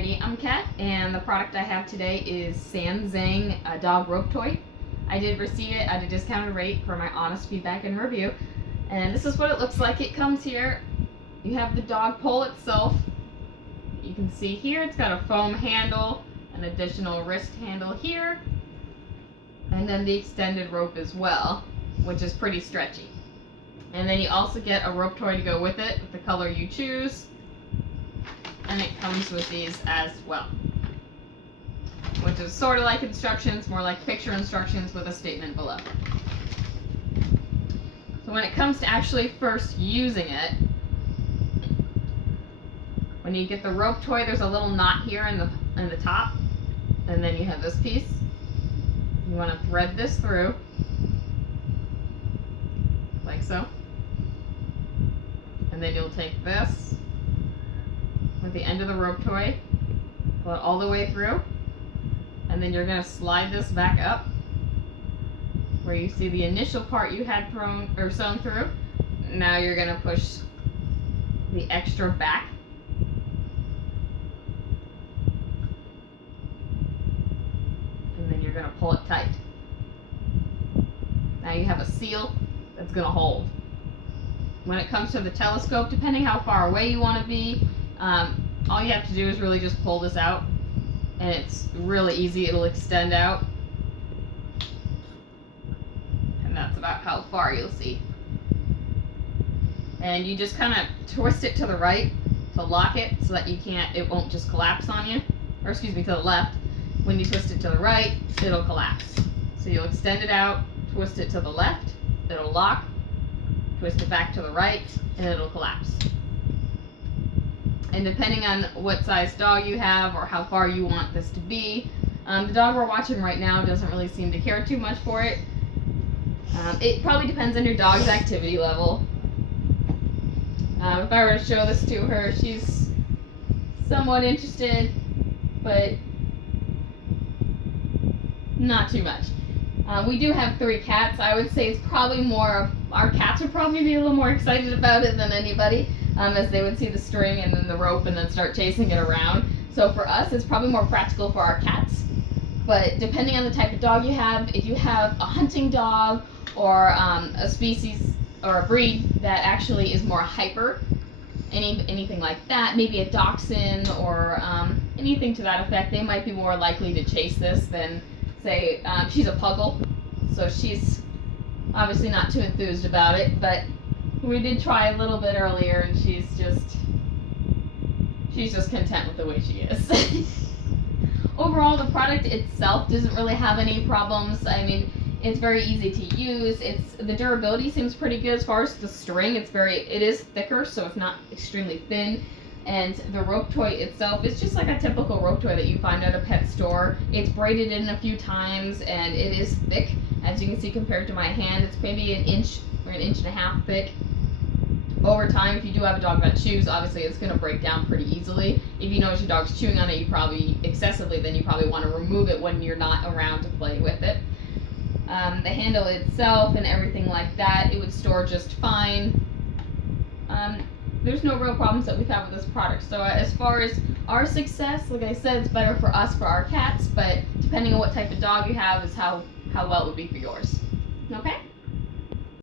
Alrighty, I'm Kat, and the product I have today is Sanzang dog rope toy. I did receive it at a discounted rate for my honest feedback and review, and this is what it looks like. It comes here. You have the dog pole itself. You can see here it's got a foam handle, an additional wrist handle here, and then the extended rope as well, which is pretty stretchy. And then you also get a rope toy to go with it, with the color you choose. And it comes with these as well, which is sort of like instructions, more like picture instructions with a statement below. So when it comes to actually first using it, when you get the rope toy, there's a little knot here in the top, and then you have this piece. You want to thread this through, like so, and then you'll take this with the end of the rope toy, pull it all the way through, and then you're going to slide this back up where you see the initial part you had thrown or sewn through. Now you're going to push the extra back, and then you're going to pull it tight. Now you have a seal that's going to hold. When it comes to the telescope, depending how far away you want to be, all you have to do is really just pull this out, and it's really easy. It'll extend out, and that's about how far you'll see. And you just kind of twist it to the right to lock it so that it won't just collapse on you, or excuse me, to the left. When you twist it to the right, it'll collapse. So you'll extend it out, twist it to the left, it'll lock, twist it back to the right, and it'll collapse. And depending on what size dog you have or how far you want this to be, the dog we're watching right now doesn't really seem to care too much for it. It probably depends on your dog's activity level. If I were to show this to her, she's somewhat interested, but not too much. We do have 3 cats. I would say it's probably our cats would probably be a little more excited about it than anybody, as they would see the string and then the rope and then start chasing it around. So for us, it's probably more practical for our cats. But depending on the type of dog you have, if you have a hunting dog or a species or a breed that actually is more hyper, anything like that, maybe a dachshund or anything to that effect, they might be more likely to chase this than, say, she's a puggle, so she's obviously not too enthused about it, but we did try a little bit earlier, and she's just content with the way she is. Overall, the product itself doesn't really have any problems. I mean, it's very easy to use. The durability seems pretty good as far as the string. It is thicker, so it's not extremely thin. And the rope toy itself is just like a typical rope toy that you find at a pet store. It's braided in a few times, and it is thick. As you can see, compared to my hand, it's maybe an inch or an inch and a half thick. Over time, if you do have a dog that chews, obviously it's going to break down pretty easily. If you notice your dog's chewing on it excessively, then you probably want to remove it when you're not around to play with it. The handle itself and everything like that, it would store just fine. There's no real problems that we've had with this product. So as far as our success, like I said, it's better for us, for our cats, but depending on what type of dog you have is how well it would be for yours. Okay?